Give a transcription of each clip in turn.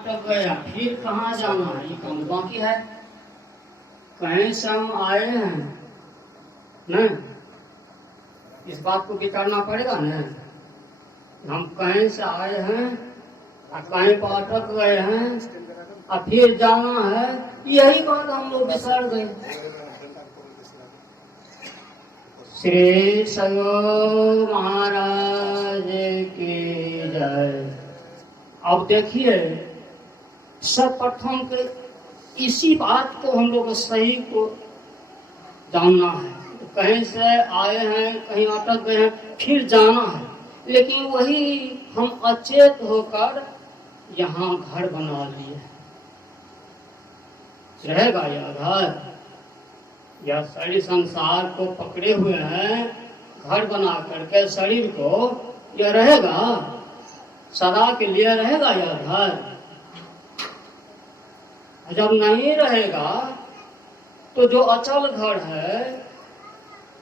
अटक गया, फिर कहाँ जाना है, ये काम बाकी है। कहीं से हम आए हैं न, इस बात को विचारना पड़ेगा न। हम कहीं से आए हैं और कहीं पर अटक गए हैं और फिर जाना है, यही बात हम लोग बिसर गए। श्री सयो महाराज की जय। अब देखिए, सर्वप्रथम के इसी बात को हम लोग सही को जानना है। कहीं से आए हैं, कहीं अटक गए हैं, फिर जाना है, लेकिन वही हम अचेत होकर यहाँ घर बना लिए। रहेगा यह घर, यह शरीर संसार को पकड़े हुए हैं, घर बना करके शरीर को, यह रहेगा सदा के लिए, रहेगा यह घर। जब नहीं रहेगा तो जो अचल घर है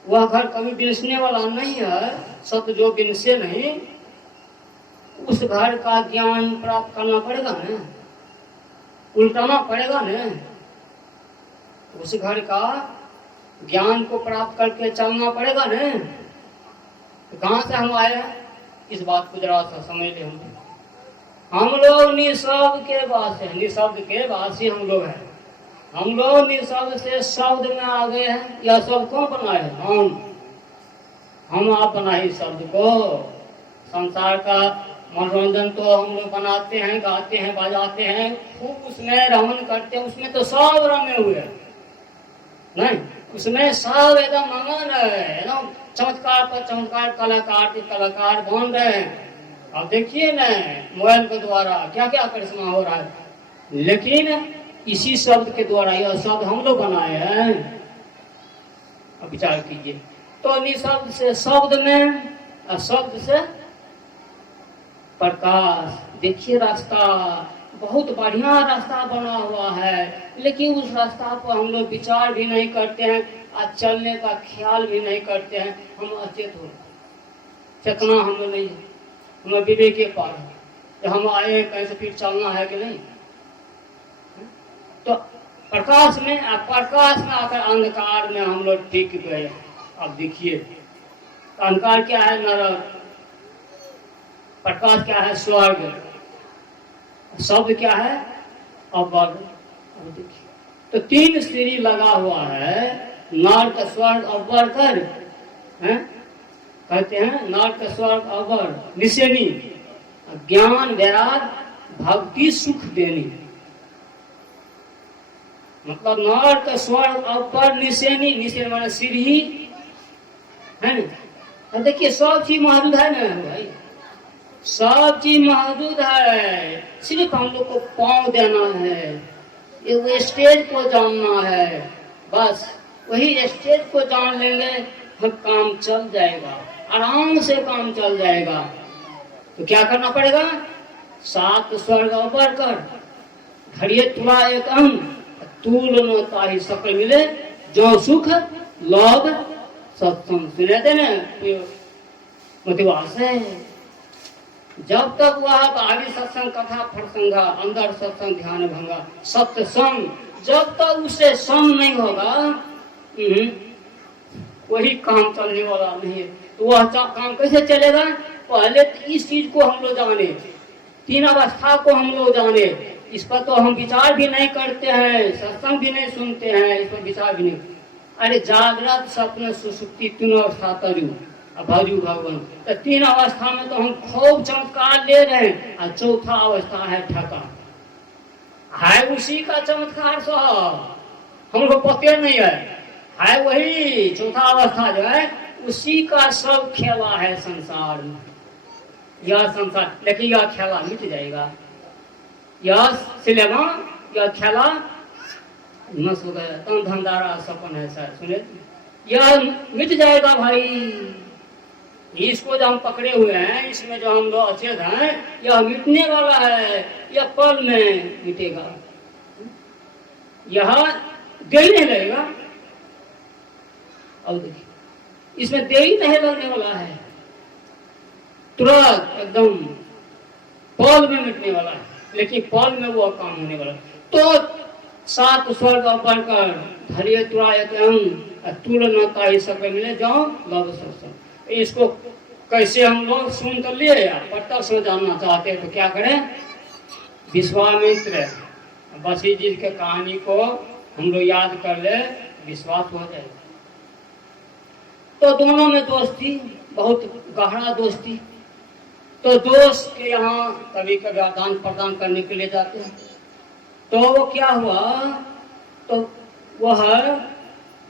वह घर कभी बिनसने वाला नहीं है। सत्य जो बिनसे नहीं, उस घर का ज्ञान प्राप्त करना पड़ेगा न, उल्टाना पड़ेगा न। उस घर का ज्ञान को प्राप्त करके चलना पड़ेगा न। तो कहाँ से हम आए हैं, इस बात को जरा सा समझ ले। हम लोग निशब्द के वासी हैं, निशब्द के वासी हम लोग हैं। हम लोग निशब्द से शब्द में आ गए हैं। यह शब्द कौन बनाए हैं? हम आप बनाए इस शब्द को। संसार का मनोरंजन तो हम लोग बनाते हैं, गाते हैं, बजाते हैं, खूब उसमें रमन करते हैं। उसमें तो सब रमे हुए नहीं, उसमें सब एकदम मगन है, एकदम चमत्कार पर चमत्कार, कलाकार के कलाकार बन रहे हैं। अब देखिए न, मोबाइल के द्वारा क्या क्या करिश्मा हो रहा है, लेकिन इसी शब्द के द्वारा, यह शब्द हम लोग बनाए हैं। अब विचार कीजिए, तो निशब्द से शब्द में, शब्द से प्रकाश। देखिए रास्ता, बहुत बढ़िया रास्ता बना हुआ है, लेकिन उस रास्ता पर हम लोग विचार भी नहीं करते हैं और चलने का ख्याल भी नहीं करते हैं। हम अचेत हो, चेतना हम लोग नहीं है, हमें विवेक के पार है। जब हम आए हैं कहीं से फिर चलना है कि नहीं। तो प्रकाश में, प्रकाश में आकर अंधकार में हम लोग टिक गए। अब देखिए, अंधकार क्या है? नरक। प्रकाश क्या है? स्वर्ग। शब्द क्या है? अवर। देखिए, तो तीन सीढ़ी लगा हुआ है, नर्क स्वर्ग अवर कर, कहते हैं नर्क स्वर्ग अवर निसेनी, ज्ञान वैराग भक्ति सुख देनी। मतलब नर्क स्वर्ग अवर निसेनी, निसेनी माने सीढ़ी है न। तो देखिए सब चीज मौजूद है ना भाई, सब चीज मौजूद है, सिर्फ हम लोग को पाँव देना है, ये स्टेज को जानना है। बस वही स्टेज को जान लेंगे तो काम चल जाएगा, आराम से काम चल जाएगा। तो क्या करना पड़ेगा? 7 स्वर्ग अवर कर, घड़िए तुला एक अंग, तूल न ताहि सकल मिले, जो सुख लोभ सत्संग। सुने थे न मोतिवास है। जब तक वह बाहरी सत्संग कथा फरसंगा, अंदर सत्संग ध्यान भंगा, सत्य संग, जब तक उसे संग नहीं होगा वही काम चलने वाला नहीं है। तो वह काम कैसे चलेगा? पहले तो इस चीज को हम लोग जाने, तीन अवस्था को हम लोग जाने। इस पर तो हम विचार भी नहीं करते हैं, सत्संग भी नहीं सुनते हैं, इस पर विचार भी नहीं। अरे जागृत स्वप्न सुसुप्ति तीनों अवस्था तरु भजू भगवान, तो तीन अवस्था में तो हम खूब चमत्कार ले रहे हैं, और चौथा अवस्था है ठका है, उसी का चमत्कार सब हम लोग पते नहीं है वही चौथा अवस्था जो है, उसी का सब खेला है संसार में। यह संसार, लेकिन यह खेला मिट जाएगा, यह सिनेमा, यह खेला नस हो गया, तन धंधारा सपन है सर, सुने, यह मिट जाएगा भाई। इसको जो हम पकड़े हुए हैं, इसमें जो हम लोग अचेत हैं, यह मिटने वाला है, यह पल में मिटेगा, यह देरी नहीं लगेगा। अब देखिए, इसमें देरी नहीं लगने वाला है, तुरंत एकदम पल में मिटने वाला है। लेकिन पल में वो काम होने वाला। तो सात स्वर्ग बढ़कर धरिए तुलना ही सब मिले जाओ लव सत्संग। इसको कैसे हम लोग सुन तो लिए या प्रत्यक्ष में जानना चाहते हैं तो क्या करें? विश्वामित्र बसी जी के कहानी को हम लोग याद कर ले, विश्वास हो जाए। तो दोनों में दोस्ती, बहुत गहरा दोस्ती। तो दोस्त के यहाँ कभी कभी आदान प्रदान करने के लिए जाते हैं। तो वो क्या हुआ, तो वह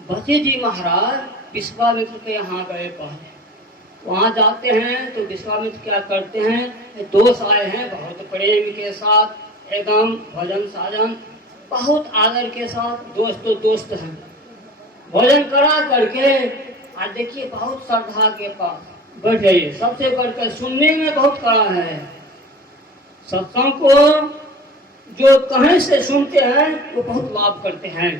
बसी जी महाराज विश्वामित्र के यहाँ गए। पहले वहां जाते हैं तो विश्वामित्र क्या करते हैं, दोस्त आए हैं बहुत प्रेम के साथ, एकदम भोजन साजन बहुत आदर के साथ, दोस्त तो दोस्त हैं। भोजन करा करके आज देखिए बहुत श्रद्धा के पास बैठ जाइए। सबसे बढ़कर सुनने में बहुत कड़ा है। सत्संग को जो कहीं से सुनते हैं वो बहुत लाभ करते हैं।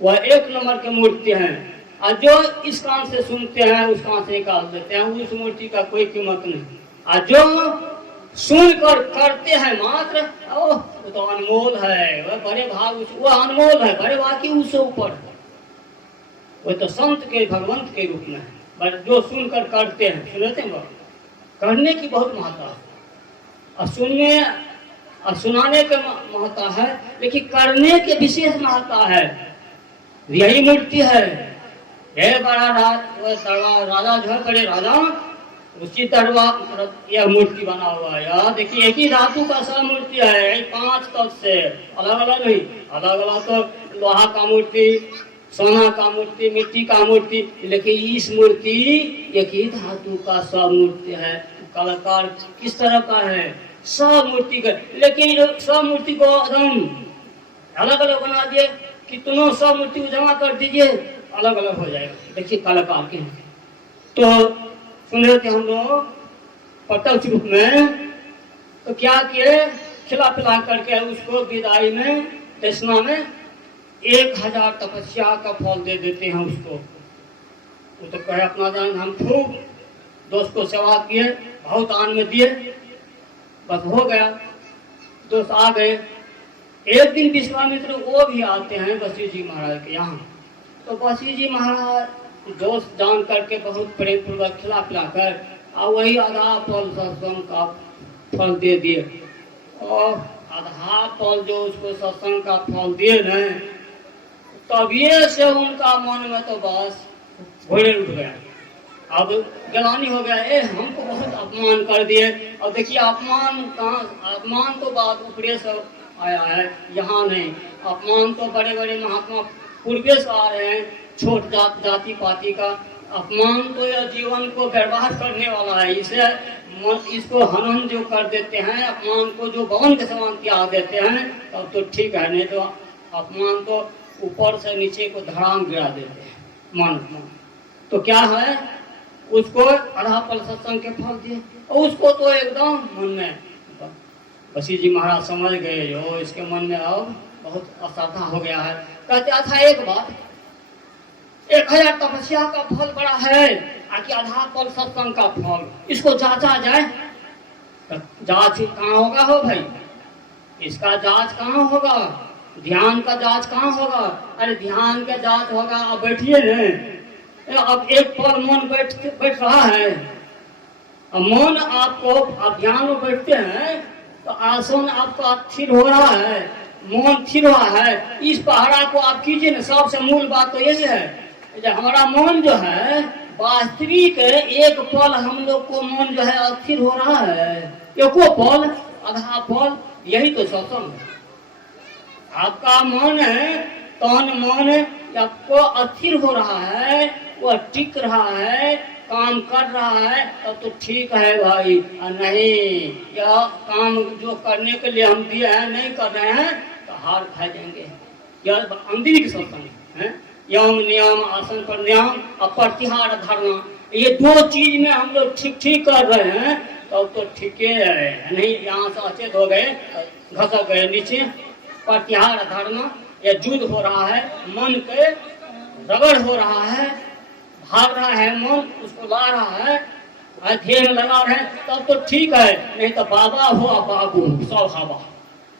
वह एक नंबर के मूर्ति हैं। और जो इस कान से सुनते हैं उस कान से निकाल देते हैं, उस मूर्ति का कोई कीमत नहीं। और जो सुनकर करते हैं मात्र, वो तो अनमोल है। वह बड़े भाग, वह अनमोल है, बड़े भाग की उससे ऊपर है। वो तो संत के भगवंत के रूप में है। जो सुनकर करते हैं, सुनते हैं, करने की बहुत महत्ता है और सुनने और सुनाने के महत्ता है, लेकिन करने के विशेष महत्ता है। यही मूर्ति है। यह बड़ा राजा जो है, बड़े राजा, उसी दरबार यह मूर्ति बना हुआ है। यार देखिए एक ही धातु का सब मूर्ति है, 5 तत्व से अलग अलग नहीं। अलग अलग तो लोहा का मूर्ति, सोना का मूर्ति, मिट्टी का मूर्ति, लेकिन इस मूर्ति एक ही धातु का सब मूर्ति है। कलाकार किस तरह का है, सब मूर्ति का, लेकिन सब मूर्ति को एकदम अलग अलग बना दिए। कितनों सब मूर्ति को जमा कर दीजिए, अलग अलग हो जाएगा। देखिए कलाकार के तो सुन रहे थे हम लोग प्रत्यक्ष रूप में। तो क्या किए, खिला पिला करके उसको विदाई में दशना में 1000 तपस्या का फल दे देते हैं उसको। वो तो कहे अपना जान, हम खूब दोस्त को सेवा किए, बहुत आन में दिए, बस हो गया। दोस्त आ गए। एक दिन विश्वामित्र वो भी आते हैं बसी जी महाराज के यहाँ। तो बसी जी महाराज दोस्त जान करके बहुत प्रेम पूर्वक खिला पिला कर और वही आधा फल सत्संग का फल दे दिए। और आधा फल जो उसको सत्संग का फल दिए न, तभी से उनका मन में तो बस घोड़े उठ गया। अब गलानी हो गया, हमको बहुत अपमान कर दिए। अब देखिए अपमान कहाँ, अपमान तो बात ऊपरे से आया है, यहाँ नहीं। अपमान तो बड़े बड़े महात्मा पूर्वे से आ रहे हैं। छोट जाति पाति का अपमान तो यह जीवन को बर्बाद करने वाला है। इसे इसको हनन जो कर देते हैं, अपमान को जो भवन के समान त्याग देते हैं, तब तो ठीक है। नहीं तो अपमान तो ऊपर से नीचे को धड़ाम गिरा देते हैं मन। तो क्या है, उसको आधा फल सत्संग के फल दिए और उसको तो एकदम मन में बसी जी महाराज समझ गए जो इसके मन में अब बहुत अश्रद्धा हो गया है। कहते अच्छा एक बात, 1000 तपस्या का फल बड़ा है, आखिर आधा फल सत्संग का फल, इसको जांचा जाए। तो जांच कहाँ होगा हो भाई, इसका जांच कहाँ होगा, ध्यान का जांच कहाँ होगा। अरे ध्यान का जांच होगा, अब बैठिए न। अब एक पल मन बैठ रहा है, मन आपको, आप ध्यान में बैठते हैं तो आसन आपका स्थिर हो रहा है, मन स्थिर हुआ है। इस पहरा को आप कीजिए ना। सबसे मूल बात तो यही है, हमारा मन जो है वास्तविक एक पल हम लोग को मन जो है अस्थिर हो रहा है, एको पल आधा पल, यही तो सत्संग है। आपका मन है, तन मन आपको अस्थिर हो रहा है, वह टिक रहा है, काम कर रहा है, तब तो ठीक है भाई। नहीं, यह काम जो करने के लिए हम दिए हैं नहीं कर रहे हैं तो हार खा जाएंगे। यह अंदर की सत्संग है। यम नियम आसन प्राणायाम और प्रतिहार धारणा, ये 2 चीज में हम लोग ठीक कर रहे हैं तब तो ठीक है। नहीं यहाँ से अचेत हो गए, घसक गए नीचे। प्रतिहार धारणा, यह युद्ध हो रहा है, मन के रगड़ हो रहा है, भाग रहा है मन, उसको ला रहा है। ध्यान लगा रहे तब तो ठीक है, नहीं तो बाबा हो बाबू सब हवा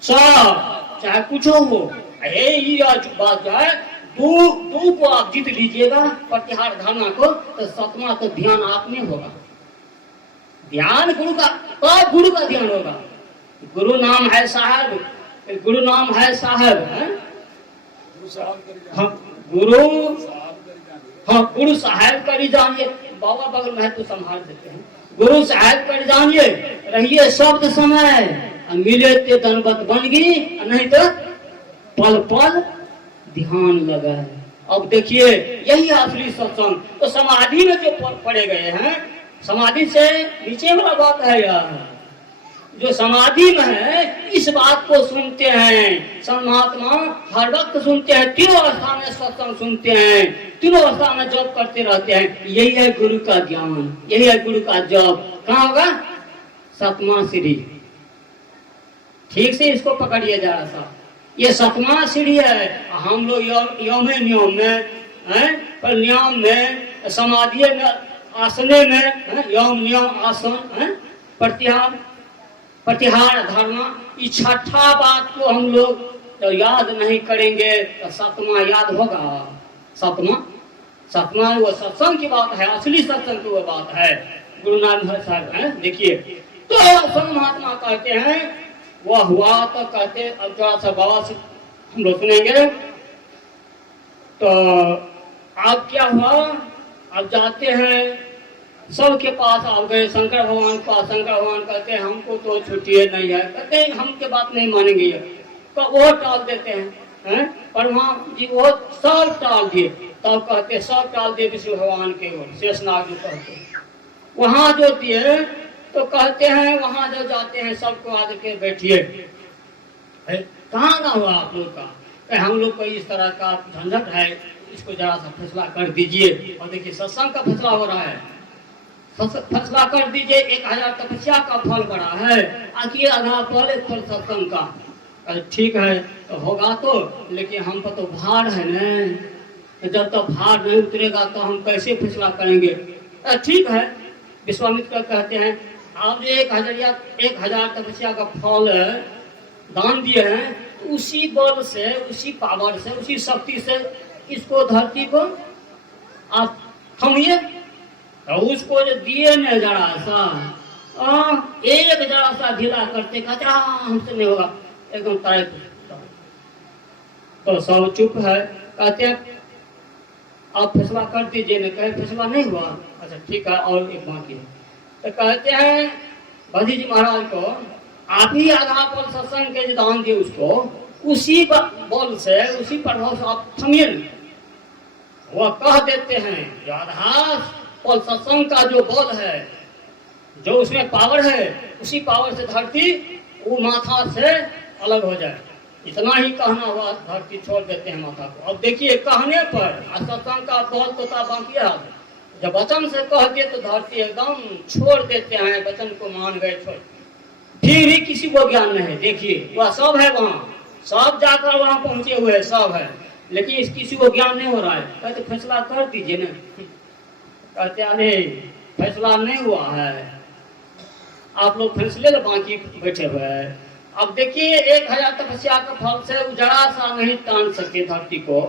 सब चाहे कुछ हो। ये बात जो है दो को आप जीत लीजिएगा प्रतिहार धारणा को, तो सतमा तो ध्यान आप में होगा। ध्यान गुरु का, तब गुरु का ध्यान होगा। गुरु नाम है साहब, गुरु नाम है साहब है? गुरु हाँ गुरु साहब करी जानिए, बाबा बगल में है तो संभाल देते हैं। गुरु साहब करी जानिए, रहिए शब्द समय, मिले ते दनबत बन गई, नहीं तो पल पल ध्यान लगा है। अब देखिए यही असली सत्संग। तो समाधि में जो पड़े गए हैं, समाधि से नीचे वाला बात है यार, जो समाधि में है इस बात को सुनते हैं। महात्मा हर वक्त सुनते हैं, तीनों अवस्था में सत्संग सुनते हैं, तीनों अवस्था में जॉब करते रहते हैं। यही है गुरु का ज्ञान, यही है गुरु का जॉब। कहाँ होगा? सतमा सीढ़ी। ठीक से इसको पकड़िए जरा सा, ये सतमा सीढ़ी है। हम लोग यम नियम में है, पर नियम में, समाधि में, आसने में, यम नियम आसन है, प्रतिहार धारणा, इस छठा बात को हम लोग तो याद नहीं करेंगे तो सतमा याद होगा? सतमा वो सत्संग की बात है, असली सत्संग की वो बात है। गुरु नानक साहब है, देखिए तो संत महात्मा कहते हैं वह हुआ तो कहते, अब थोड़ा सा बाबा से हम लोग सुनेंगे। तो अब क्या हुआ, अब जाते हैं सबके पास आ गए, शंकर भगवान के पास। शंकर भगवान कहते हैं हमको तो छुट्टी नहीं है, कहते हैं हम के बात नहीं मानेंगे, तो वो टाल देते हैं। पर वहाँ जी वो सब टाल दिए, तब कहते सब टाल दिए विष्णु भगवान के ओर, शेषनाग जो कहते वहाँ जो दिए, तो कहते हैं वहाँ जो जाते हैं सबको आकर के बैठिए। कहाँ ना हुआ आप लोग का, हम लोग को इस तरह का झंझट है, इसको जरा सा फैसला कर दीजिए। और देखिए सत्संग का फैसला हो रहा है, फैसला कर दीजिए। 1000 तपस्या का फल बड़ा है, आखिर आधा फल सत्संग का। ठीक है तो होगा तो, लेकिन हम पर तो भार है न, जब तक भार नहीं उतरेगा तो हम कैसे फैसला करेंगे? ठीक है, विश्वामित्र कहते हैं आप जो 1000 तपस्या का फल दान दिए हैं, उसी बल से, उसी पावर से, उसी शक्ति से इसको धरती को आप थमिए। तो उसको जो दिए न जरा सा, एक जरा सा ढीला करते कहते हमसे नहीं होगा, एकदम तारीफ। तो सब चुप है, कहते हैं आप फैसला कर दीजिए। न कहे फैसला नहीं हुआ, अच्छा ठीक है और एक बाकी है। तो कहते हैं बधी जी महाराज को आप ही आधा पल सत्संग के दान दिए, उसको उसी बल से, उसी प्रभाव से आप थमिए। वह कह देते हैं आधा पल सत्संग का जो बल है, जो उसमें पावर है, उसी पावर से धरती वो माथा से अलग हो जाए। इतना ही कहना हुआ, धरती छोड़ देते हैं माथा को। अब देखिए कहने पर सत्संग का बल तो था बाकी है, जब वचन से कह दिए तो धरती एकदम छोड़ देते हैं, वचन को मान गए छोड़। फिर भी किसी को ज्ञान नहीं है। देखिए वह सब है वहाँ, सब जाकर वहाँ पहुंचे हुए सब है, लेकिन इस किसी को ज्ञान नहीं हो रहा है। कहते फैसला कर दीजिए ना, कहते अरे फैसला नहीं हुआ है, आप लोग फैसले तो बाकी बैठे हुए हैं। अब देखिए 1000 तपस्या का फल से जरा सा नहीं तान सके धरती को,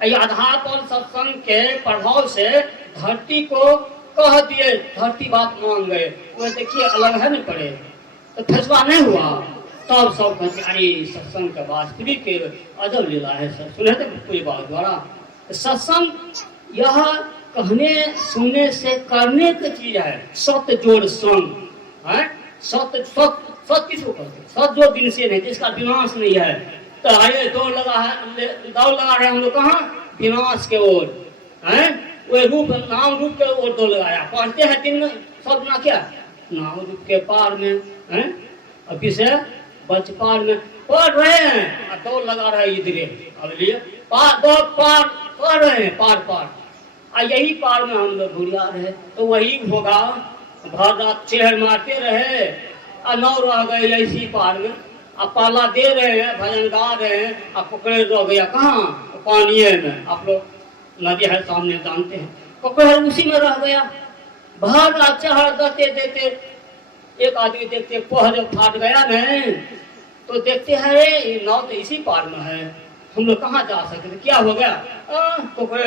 आधा पल सत्संग के प्रभाव से धरती को कह दिए, धरती बात मान गए। वो देखिए अलग है न पड़े, तो फैसला नहीं हुआ। तब सब कहते अरे सत्संग का वास्तविक अजब लीला है। सुने थे कोई बात द्वारा सत्संग यह कहने सुनने से करने की चीज है। सत्य जोड़ संग है, सत्य किसको कहते? सत्य जो दिन से नहीं, जिसका विनाश नहीं है। तो आइए दौड़ लगा रहे हम लोग कहाँ? विनाश के ओर है, वो रूप नाम रूप के ओर दौड़ लगाया। पढ़ते हैं दिन में सब ना, क्या नाम रूप के पार में है, अभी से बच पार में पढ़ रहे हैं, दौड़ लगा रहे इधरे। अब लिए पार दो पार पढ़ रहे हैं, पार यही पार में हम लोग घुरिया रहे। तो वही होगा, भर रात चेहर मारते रहे, नौ रह गए ऐसी पार में। अब पाला दे रहे हैं, भजन गा रहे हैं, अब पकड़े रह गया कहाँ? पानी में। आप लोग नदी है सामने जानते हैं, पकड़े उसी में रह गया। भागा चढ़ देते देते एक आदमी देखते पह जब फाट गया नहीं तो देखते हैं ये नाव तो इसी पार में है, हम लोग कहाँ जा सकते, क्या हो गया,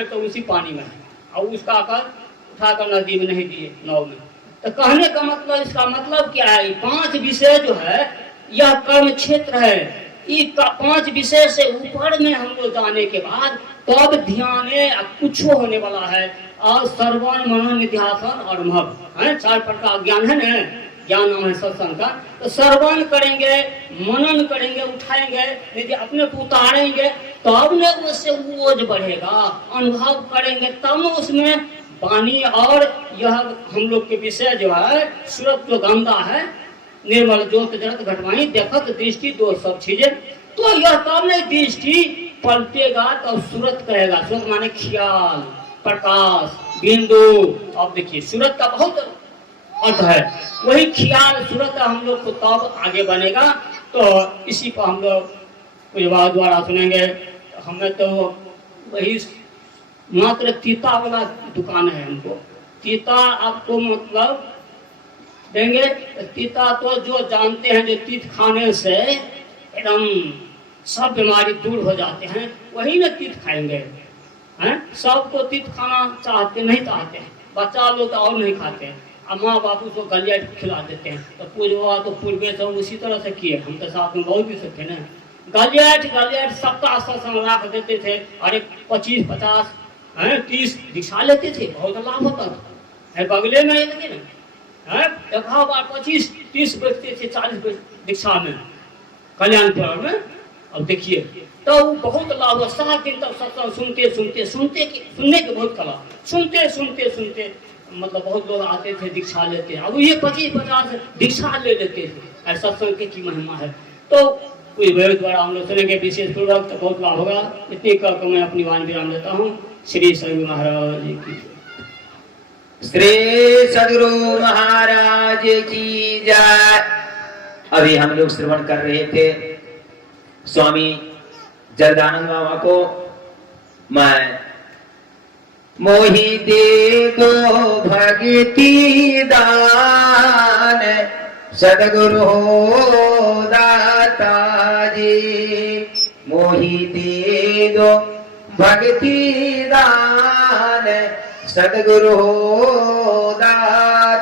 तो उसी पानी में है और उसका आकर उठाकर नदी में नहीं दिए नाव में। तो कहने का मतलब, इसका मतलब क्या है, 5 विषय जो है यह कर्म क्षेत्र है। इस 5 विषय से ऊपर में हम लोग जाने के बाद तब ध्यान कुछ होने वाला है। और श्रवण मनन निध्यासन और अनुभव है, 4 प्रकार ज्ञान है ना, ज्ञान नाम है सत्संग का। तो श्रवण करेंगे, मनन करेंगे, उठाएंगे, यदि अपने को उतारेंगे तब न उससे ओज बढ़ेगा, अनुभव करेंगे तब न उसमें पानी और यह हम लोग के विषय जो है सूरत जो गंगा है, निर्मल ज्योत जगत घटवाई देखत दृष्टि 2 सब चीजें, तो यह तब नहीं दृष्टि पलटेगा तो सूरत कहेगा। सूरत माने ख्याल, प्रकाश, बिंदु। अब देखिए सूरत का बहुत अर्थ है, वही ख्याल सूरत हम लोग को तब आगे बनेगा। तो इसी पर हम लोग कुछ बात द्वारा सुनेंगे। हमें तो वही मात्र तीता वाला दुकान है, हमको तीता आपको मतलब देंगे। तीता तो जो जानते हैं, जो तीत खाने से एकदम सब बीमारी दूर हो जाते हैं, वही ना तीत खाएंगे हैं। सबको तीत खाना चाहते नहीं चाहते हैं, बच्चा लोग तो और नहीं खाते हैं, अब माँ बापू को गलिया खिला देते हैं। तो पूर्वे तो उसी तरह से किए, हम तो साथ में बहुत दिवस थे ना, गलियाट सप्ताह सत्संग रख देते थे, अरे 25, 50, 30 दीक्षा लेते थे, बहुत लाभ होता था। बगले में लगे ना, 25, 30 बैठते थे, 40 दीक्षा में कल्याणपुर में। अब देखिए तो बहुत लाभ हुआ, 7 दिन तक सत्संग सुनने के बहुत कला, सुनते मतलब बहुत लोग आते थे दीक्षा लेते। अब ये 25-50 दीक्षा ले लेते थे, ऐसा सत्संग की महिमा है। तो कोई वेद द्वारा हम लोग सुनेंगे विशेष पूर्वक, तो बहुत लाभ होगा। इतनी कर मैं अपनी वाणी विराम देता हूँ। श्री सद्गुरु महाराज की, श्री सद्गुरु महाराज की जय। अभी हम लोग श्रवण कर रहे थे स्वामी जरदानंद बाबा को। मैं मोहि दे दो भक्ति दान, सद्गुरु हो दाता जी। मोहि दे दो भक्ति दान, सद्गुरु हो दाता